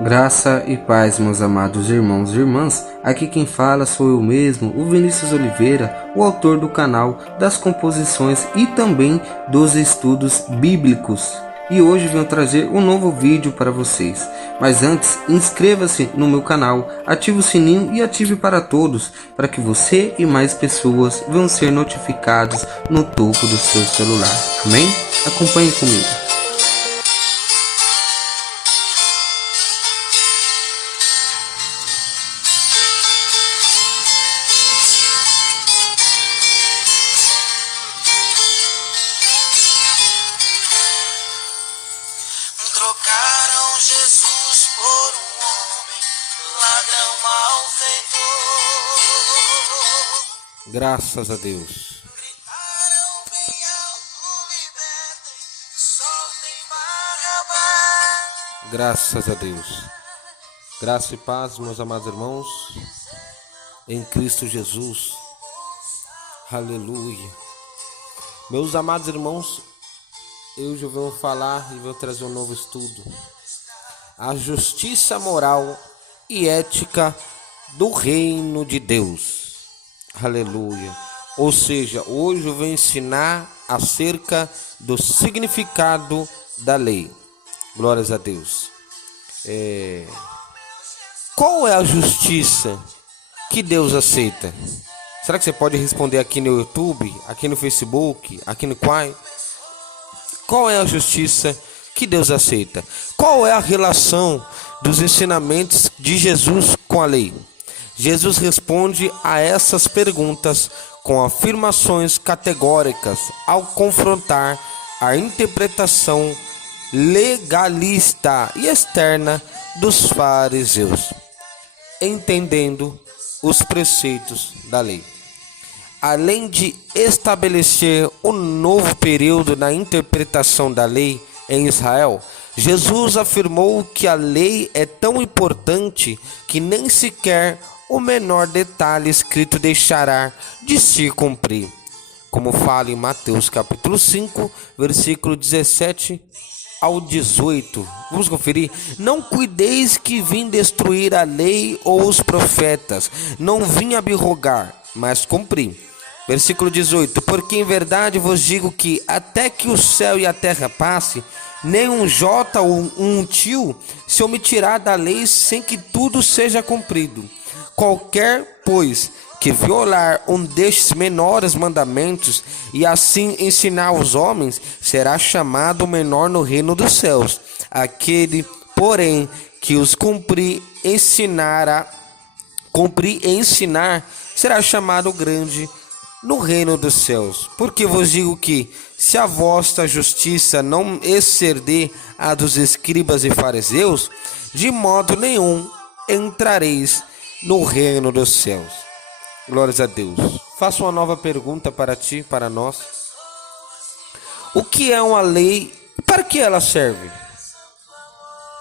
Graça e paz, meus amados irmãos e irmãs. Aqui quem fala sou eu mesmo, o Vinícius Oliveira, o autor do canal, das composições e também dos estudos bíblicos. E hoje venho trazer um novo vídeo para vocês. Mas antes, inscreva-se no meu canal, ative o sininho e ative para todos, para que você e mais pessoas venham ser notificados no topo do seu celular. Amém? Acompanhe comigo. Trocaram Jesus por um homem, ladrão malfeitor. Graças a Deus. Gritaram bem alto, libertem, soltem Barrabás. Graças a Deus. Graça e paz, meus amados irmãos, em Cristo Jesus. Aleluia. Meus amados irmãos, hoje eu vou falar e vou trazer um novo estudo. A justiça moral e ética do reino de Deus. Aleluia. Ou seja, hoje eu vou ensinar acerca do significado da lei. Glórias a Deus. Qual é a justiça que Deus aceita? Será que você pode responder aqui no YouTube, aqui no Facebook, aqui no Quai? Qual é a justiça que Deus aceita? Qual é a relação dos ensinamentos de Jesus com a lei? Jesus responde a essas perguntas com afirmações categóricas ao confrontar a interpretação legalista e externa dos fariseus, entendendo os preceitos da lei. Além de estabelecer um novo período na interpretação da lei em Israel, Jesus afirmou que a lei é tão importante que nem sequer o menor detalhe escrito deixará de se cumprir. Como fala em Mateus capítulo 5, versículo 17 ao 18. Vamos conferir? Não cuideis que vim destruir a lei ou os profetas. Não vim abrogar, mas cumprir. Versículo 18. Porque em verdade vos digo que até que o céu e a terra passe, nem um jota ou um tio se omitirá da lei sem que tudo seja cumprido. Qualquer, pois, que violar um destes menores mandamentos e assim ensinar aos homens, será chamado menor no reino dos céus. Aquele, porém, que os cumprir e ensinar, será chamado grande no reino dos céus. Porque vos digo que, se a vossa justiça não exceder a dos escribas e fariseus, de modo nenhum entrareis no reino dos céus. Glórias a Deus. Faço uma nova pergunta para ti, para nós. O que é uma lei e para que ela serve?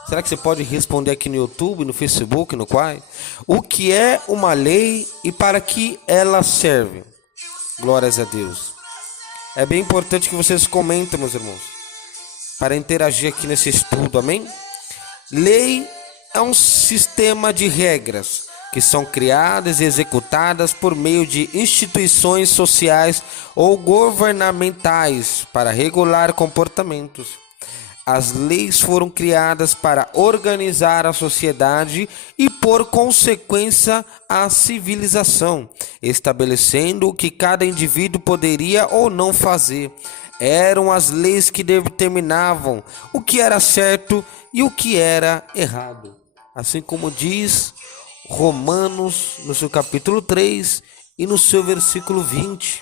Será que você pode responder aqui no YouTube, no Facebook, no Quai? O que é uma lei e para que ela serve? Glórias a Deus. É bem importante que vocês comentem, meus irmãos, para interagir aqui nesse estudo, amém? Lei é um sistema de regras que são criadas e executadas por meio de instituições sociais ou governamentais para regular comportamentos. As leis foram criadas para organizar a sociedade e, por consequência, a civilização, estabelecendo o que cada indivíduo poderia ou não fazer. Eram as leis que determinavam o que era certo e o que era errado. Assim como diz Romanos, no seu capítulo 3 e no seu versículo 20.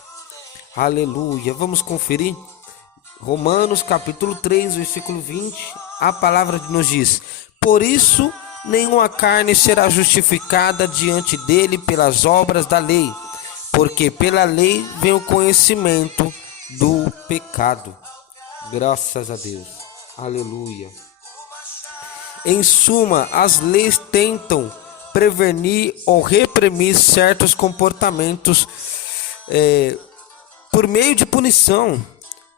Aleluia. Vamos conferir? Romanos capítulo 3, versículo 20. A palavra nos diz: por isso nenhuma carne será justificada diante dele pelas obras da lei, porque pela lei vem o conhecimento do pecado. Graças a Deus. Aleluia. Em suma, as leis tentam prevenir ou reprimir certos comportamentos por meio de punição,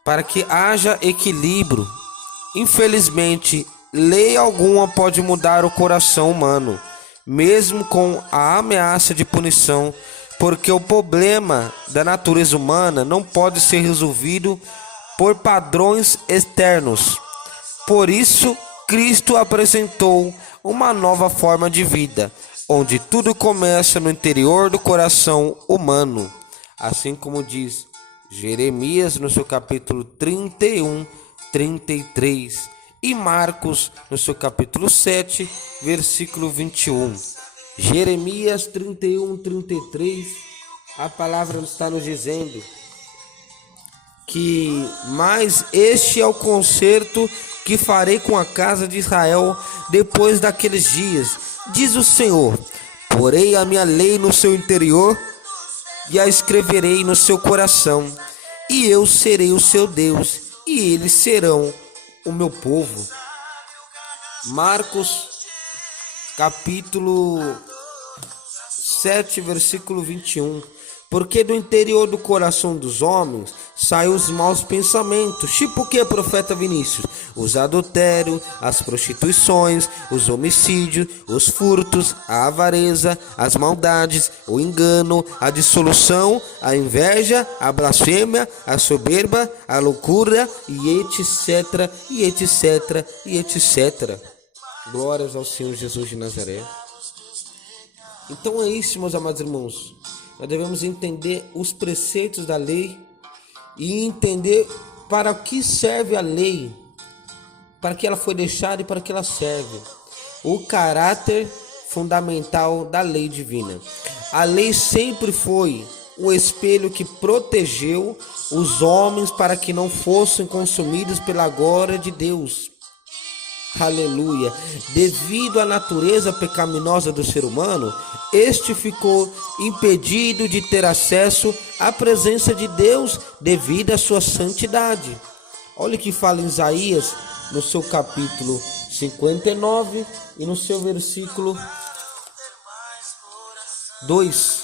para que haja equilíbrio. Infelizmente, lei alguma pode mudar o coração humano, mesmo com a ameaça de punição, porque o problema da natureza humana não pode ser resolvido por padrões externos. Por isso, Cristo apresentou uma nova forma de vida, onde tudo começa no interior do coração humano, assim como diz Jeremias no seu capítulo 31, 33 e Marcos no seu capítulo 7, versículo 21. Jeremias 31, 33, a palavra está nos dizendo que mas este é o concerto que farei com a casa de Israel depois daqueles dias, diz o Senhor. Porei a minha lei no seu interior e a escreverei no seu coração, e eu serei o seu Deus, e eles serão o meu povo. Marcos capítulo 7, versículo 21. Porque do interior do coração dos homens saem os maus pensamentos. Tipo o que, profeta Vinícius? Os adultérios, as prostituições, os homicídios, os furtos, a avareza, as maldades, o engano, a dissolução, a inveja, a blasfêmia, a soberba, a loucura, e etc, e etc, e etc. Glórias ao Senhor Jesus de Nazaré. Então é isso, meus amados irmãos. Nós devemos entender os preceitos da lei e entender para que serve a lei, para que ela foi deixada e para que ela serve. O caráter fundamental da lei divina. A lei sempre foi o espelho que protegeu os homens para que não fossem consumidos pela glória de Deus. Aleluia. Devido à natureza pecaminosa do ser humano, este ficou impedido de ter acesso à presença de Deus devido à sua santidade. Olha o que fala em Isaías no seu capítulo 59 e no seu versículo 2.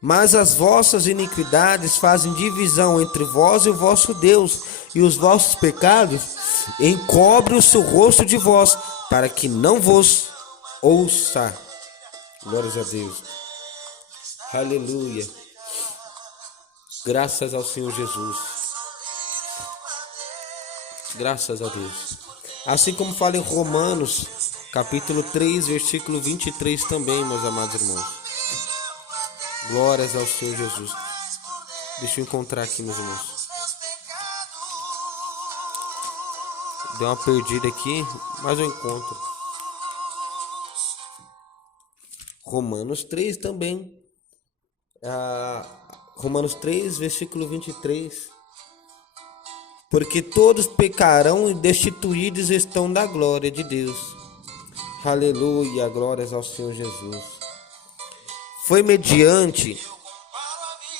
Mas as vossas iniquidades fazem divisão entre vós e o vosso Deus, e os vossos pecados encobrem o seu rosto de vós, para que não vos ouça. Glórias a Deus. Aleluia. Graças ao Senhor Jesus. Graças a Deus. Assim como fala em Romanos, capítulo 3, versículo 23 também, meus amados irmãos. Glórias ao Senhor Jesus. Deixa eu encontrar aqui, meus irmãos. Deu uma perdida aqui, mas eu encontro. Romanos 3 também. Romanos 3, versículo 23. Porque todos pecarão e destituídos estão da glória de Deus. Aleluia, glórias ao Senhor Jesus. Foi mediante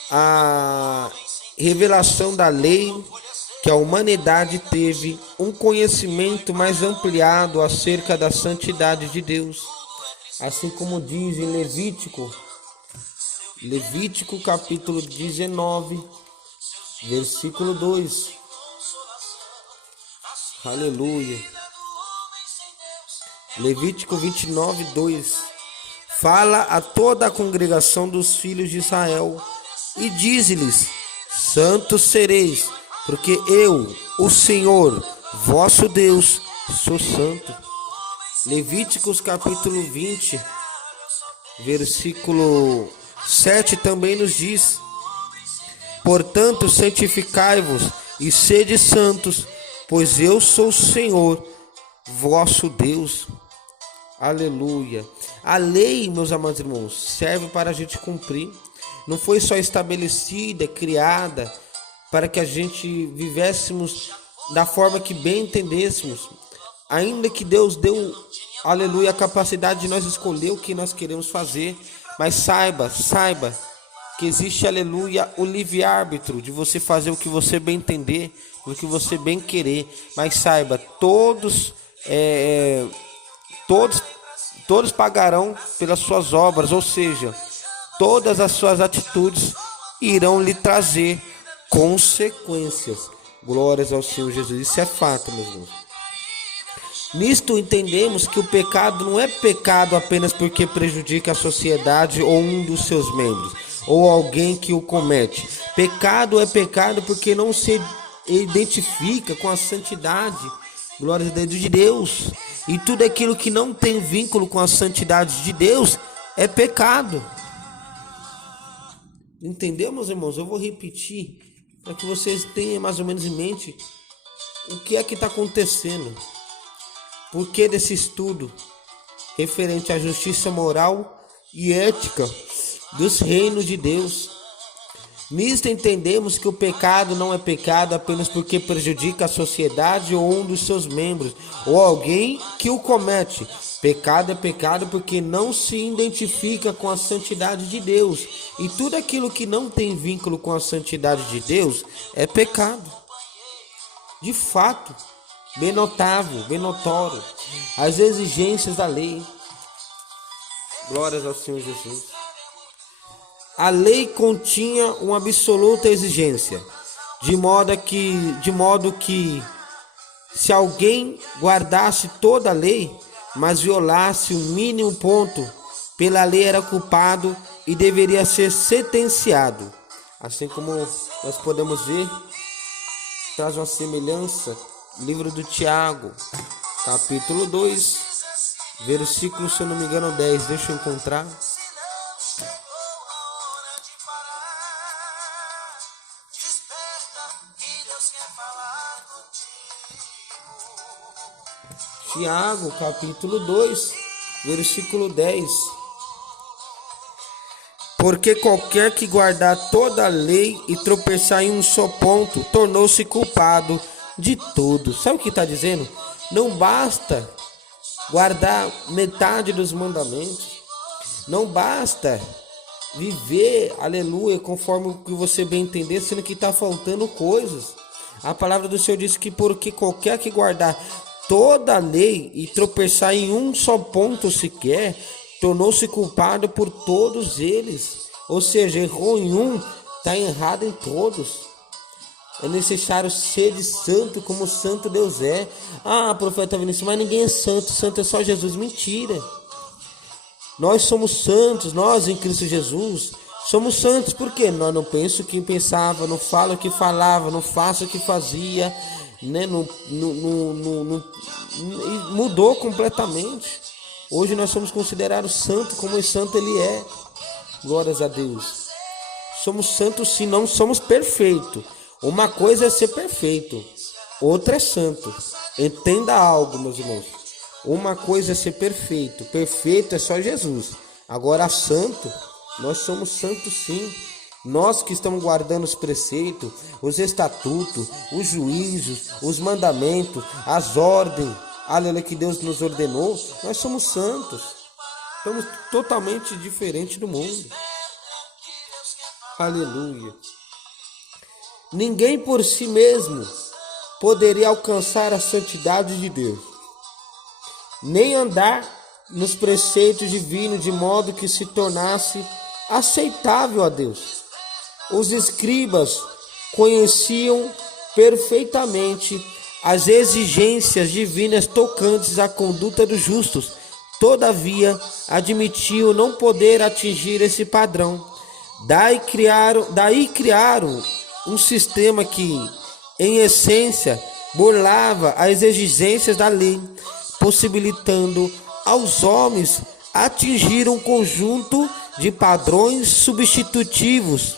a revelação da lei que a humanidade teve um conhecimento mais ampliado acerca da santidade de Deus. Assim como diz em Levítico capítulo 19, versículo 2. Aleluia. Levítico 29, 2. Fala a toda a congregação dos filhos de Israel e dize-lhes: santos sereis, porque eu, o Senhor, vosso Deus, sou santo. Levíticos capítulo 20, versículo 7 também nos diz: portanto, santificai-vos e sede santos, pois eu sou o Senhor, vosso Deus. Aleluia. A lei, meus amados irmãos, serve para a gente cumprir. Não foi só estabelecida, criada para que a gente vivêssemos da forma que bem entendêssemos. Ainda que Deus deu, aleluia, a capacidade de nós escolher o que nós queremos fazer. Mas saiba que existe, aleluia, o livre-árbitro de você fazer o que você bem entender, o que você bem querer. Mas saiba, todos pagarão pelas suas obras, ou seja, todas as suas atitudes irão lhe trazer consequências. Glórias ao Senhor Jesus. Isso é fato, meus irmãos. Nisto entendemos que o pecado não é pecado apenas porque prejudica a sociedade ou um dos seus membros, ou alguém que o comete. Pecado é pecado porque não se identifica com a santidade, glória a Deus, de Deus. E tudo aquilo que não tem vínculo com a santidade de Deus é pecado. Entendeu, meus irmãos? Eu vou repetir para que vocês tenham mais ou menos em mente o que é que está acontecendo. Por que desse estudo referente à justiça moral e ética dos reinos de Deus? Nisto entendemos que o pecado não é pecado apenas porque prejudica a sociedade ou um dos seus membros, ou alguém que o comete. Pecado é pecado porque não se identifica com a santidade de Deus. E tudo aquilo que não tem vínculo com a santidade de Deus é pecado. De fato, bem notável, bem notório, as exigências da lei. Glórias ao Senhor Jesus. A lei continha uma absoluta exigência, de modo que se alguém guardasse toda a lei, mas violasse o mínimo ponto, pela lei era culpado e deveria ser sentenciado. Assim como nós podemos ver, traz uma semelhança, livro do Tiago, capítulo 2, versículo, se eu não me engano, 10, deixa eu encontrar. Tiago, capítulo 2, versículo 10. Porque qualquer que guardar toda a lei e tropeçar em um só ponto, tornou-se culpado de tudo. Sabe o que está dizendo? Não basta guardar metade dos mandamentos. Não basta viver, aleluia, conforme o que você bem entender, sendo que está faltando coisas. A palavra do Senhor diz que porque qualquer que guardar toda a lei e tropeçar em um só ponto sequer, tornou-se culpado por todos eles. Ou seja, errou em um, está errado em todos. É necessário ser de santo como santo Deus é. Ah, profeta Vinícius, mas ninguém é santo, santo é só Jesus. Mentira. Nós somos santos, nós em Cristo Jesus somos santos. Por quê? Nós não pensamos o que pensava, não falo o que falava, não faço o que fazia, né? Mudou completamente. Hoje nós somos considerados santos como o santo ele é. Glórias a Deus. Somos santos sim, não somos perfeitos. Uma coisa é ser perfeito, outra é santo. Entenda algo, meus irmãos. Uma coisa é ser perfeito. Perfeito é só Jesus. Agora santo, nós somos santos sim. Nós que estamos guardando os preceitos, os estatutos, os juízos, os mandamentos, as ordens, aleluia, que Deus nos ordenou, nós somos santos. Estamos totalmente diferentes do mundo. Aleluia. Ninguém por si mesmo poderia alcançar a santidade de Deus, nem andar nos preceitos divinos de modo que se tornasse aceitável a Deus. Os escribas conheciam perfeitamente as exigências divinas tocantes à conduta dos justos, todavia admitiam não poder atingir esse padrão. Daí criaram um sistema que, em essência, burlava as exigências da lei, possibilitando aos homens atingir um conjunto de padrões substitutivos,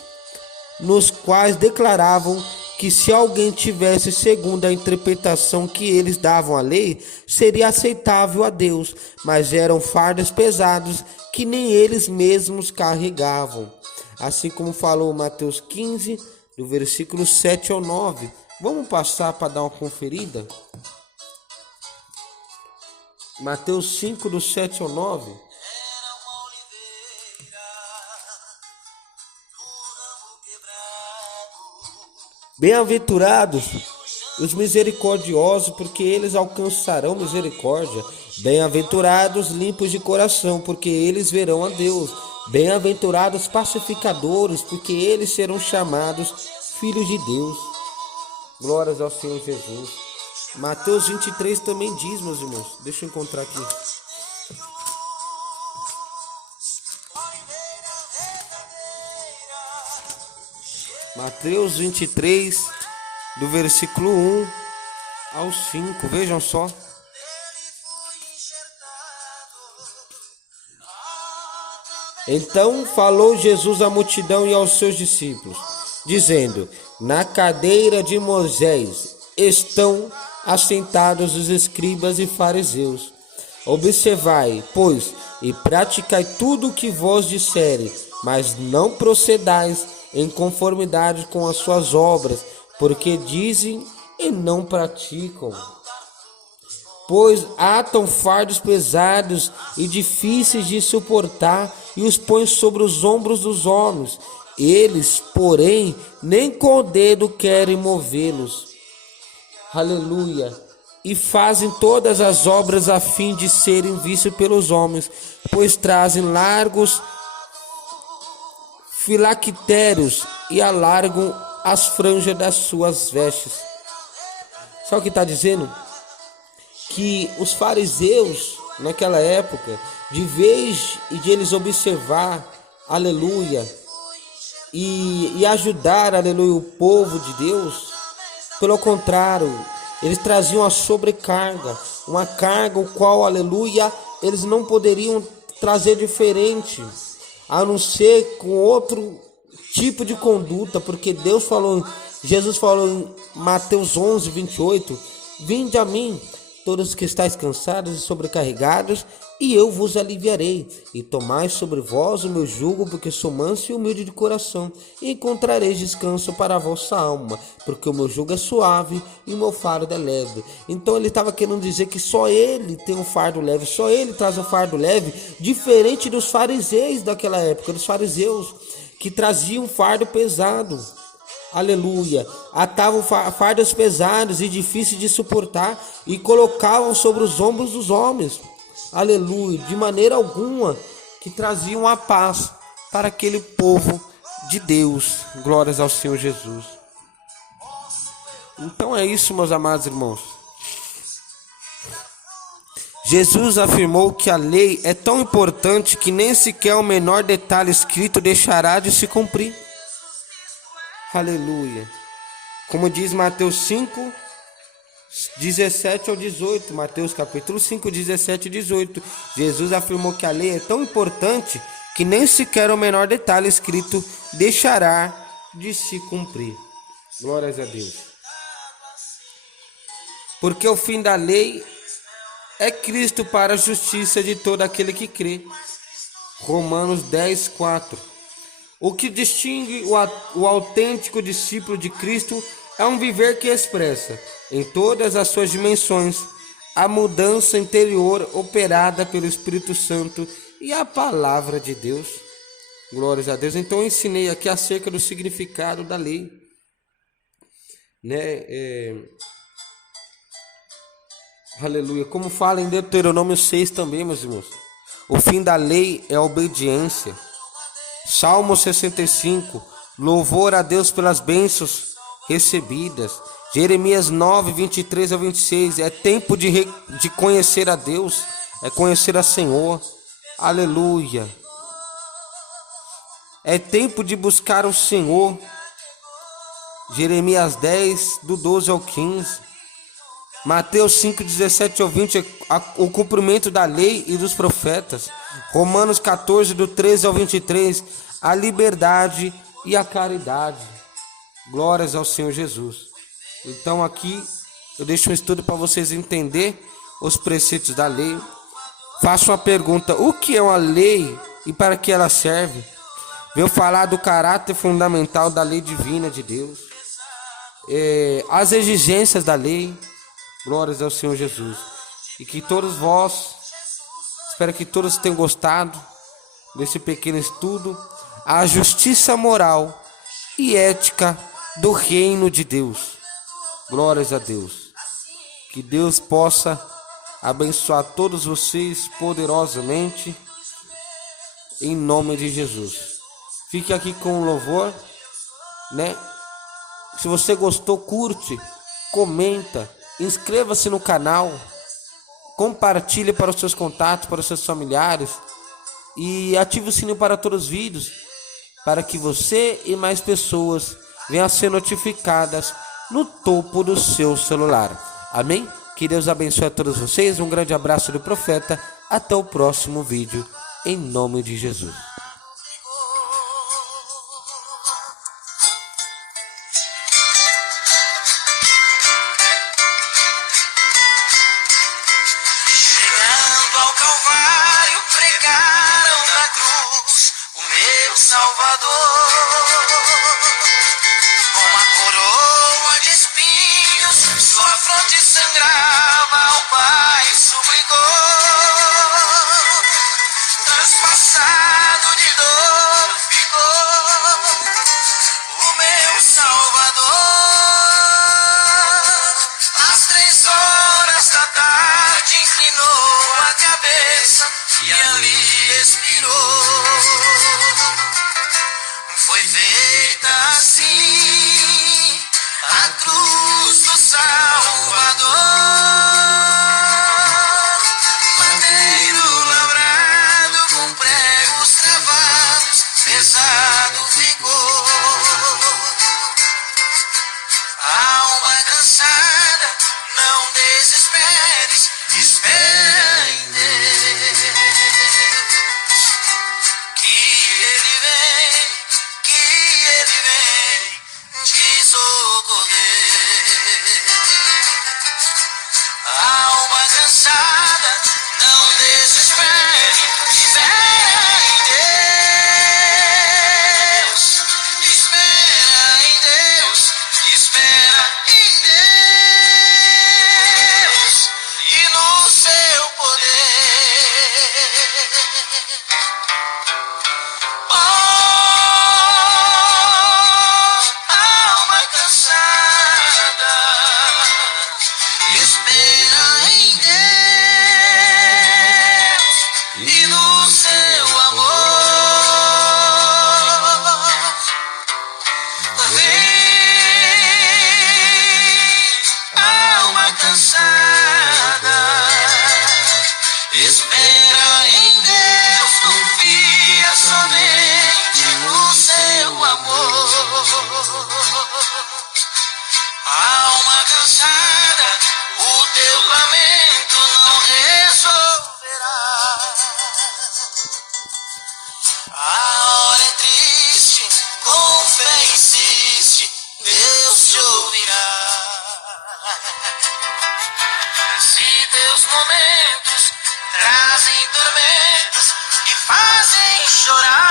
nos quais declaravam que se alguém tivesse segundo a interpretação que eles davam à lei, seria aceitável a Deus, mas eram fardos pesados que nem eles mesmos carregavam. Assim como falou Mateus 15, do versículo 7 ao 9. Vamos passar para dar uma conferida? Mateus 5, do 7 ao 9. Bem-aventurados os misericordiosos, porque eles alcançarão misericórdia. Bem-aventurados limpos de coração, porque eles verão a Deus. Bem-aventurados pacificadores, porque eles serão chamados filhos de Deus. Glórias ao Senhor Jesus. Mateus 23 também diz, meus irmãos. Deixa eu encontrar aqui. Mateus 23, do versículo 1 ao 5. Vejam só. Então falou Jesus à multidão e aos seus discípulos, dizendo: na cadeira de Moisés estão assentados os escribas e fariseus. Observai, pois, e praticai tudo o que vos disserem, mas não procedais em conformidade com as suas obras, porque dizem e não praticam. Pois atam fardos pesados e difíceis de suportar e os põem sobre os ombros dos homens. Eles, porém, nem com o dedo querem movê-los. Aleluia. E fazem todas as obras a fim de serem vistos pelos homens, pois trazem largos filactérios e alargam as franjas das suas vestes. Sabe o que está dizendo? Que os fariseus, naquela época, de vez de eles observar, aleluia, e ajudar, aleluia, o povo de Deus, pelo contrário, eles traziam a sobrecarga, uma carga o qual, aleluia, eles não poderiam trazer diferente, a não ser com outro tipo de conduta, porque Jesus falou em Mateus 11, 28, vinde a mim, todos que estáis cansados e sobrecarregados, e eu vos aliviarei. E tomai sobre vós o meu jugo, porque sou manso e humilde de coração, e encontrareis descanso para a vossa alma, porque o meu jugo é suave e o meu fardo é leve. Então ele estava querendo dizer que só ele tem um fardo leve, só ele traz um fardo leve, diferente dos fariseus daquela época, dos fariseus que traziam um fardo pesado. Aleluia, atavam fardos pesados e difíceis de suportar e colocavam sobre os ombros dos homens, aleluia, de maneira alguma que traziam a paz para aquele povo de Deus. Glórias ao Senhor Jesus. Então é isso, meus amados irmãos. Jesus afirmou que a lei é tão importante que nem sequer o menor detalhe escrito deixará de se cumprir. Aleluia. Como diz Mateus 5, 17 ao 18. Mateus capítulo 5, 17 e 18. Jesus afirmou que a lei é tão importante que nem sequer o menor detalhe escrito deixará de se cumprir. Glórias a Deus. Porque o fim da lei é Cristo para a justiça de todo aquele que crê. Romanos 10, 4. O que distingue o autêntico discípulo de Cristo é um viver que expressa, em todas as suas dimensões, a mudança interior operada pelo Espírito Santo e a palavra de Deus. Glórias a Deus. Então eu ensinei aqui acerca do significado da lei. Aleluia. Como fala em Deuteronômio 6 também, meus irmãos. O fim da lei é a obediência. Salmo 65, louvor a Deus pelas bênçãos recebidas. Jeremias 9, 23 a 26, é tempo de conhecer a Deus, é conhecer a Senhor. Aleluia. É tempo de buscar o Senhor. Jeremias 10, do 12 ao 15. Mateus 5, 17 ao 20, o cumprimento da lei e dos profetas. Romanos 14, do 13 ao 23, a liberdade e a caridade. Glórias ao Senhor Jesus. Então aqui eu deixo um estudo para vocês entenderem os preceitos da lei. Faço uma pergunta: o que é uma lei e para que ela serve? Venho falar do caráter fundamental da lei divina de Deus, as exigências da lei. Glórias ao Senhor Jesus. E que todos vós, espero que todos tenham gostado desse pequeno estudo, a justiça moral e ética do reino de Deus. Glórias a Deus. Que Deus possa abençoar todos vocês poderosamente, em nome de Jesus. Fique aqui com o louvor, né? Se você gostou, curte, comenta, inscreva-se no canal, compartilhe para os seus contatos, para os seus familiares e ative o sininho para todos os vídeos, para que você e mais pessoas venham a ser notificadas no topo do seu celular. Amém? Que Deus abençoe a todos vocês. Um grande abraço do profeta. Até o próximo vídeo, em nome de Jesus. Chegando ao Calvário, pregaram na cruz o meu Salvador. Com a coroa de espinhos, sua fronte sangrava, ao Pai suplicou. Transpassado de dor ficou o meu Salvador. Às 3 horas da tarde inclinou a cabeça e ali expirou. Foi feita assim a cruz do Salvador. Madeiro lavrado com pregos travados, pesado ficou. Alma cansada, não desesperes, espera em Deus, que Ele vem te socorrer. Alma cansada, não desespere, espera em Deus, espera em Deus, espera em Deus e no seu poder. Oh, alma cansada, espera em Deus e no seu amor. Vem, alma cansada, espera em Deus, confia somente no seu amor. Alma cansada, o teu lamento não resolverá. A hora é triste, com fé insiste, Deus te ouvirá. Se teus momentos trazem tormentas e fazem chorar,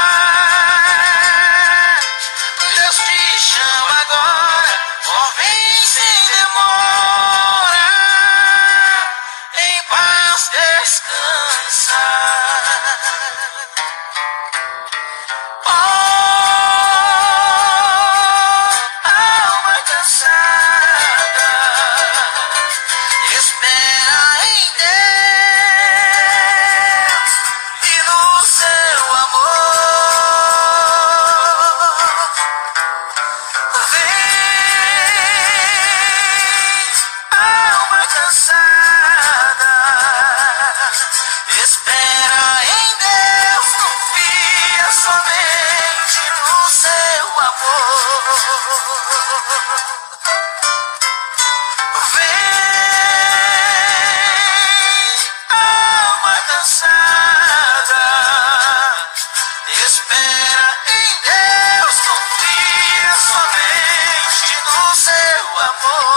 Deus te chama agora, ó vem sem demora, em paz descansar. Oh, alma cansada, espera em Deus e no seu amor. Vem, alma cansada, espera em Deus, confia somente no seu amor. Vem, alma cansada, espera em Deus, confia somente no seu amor.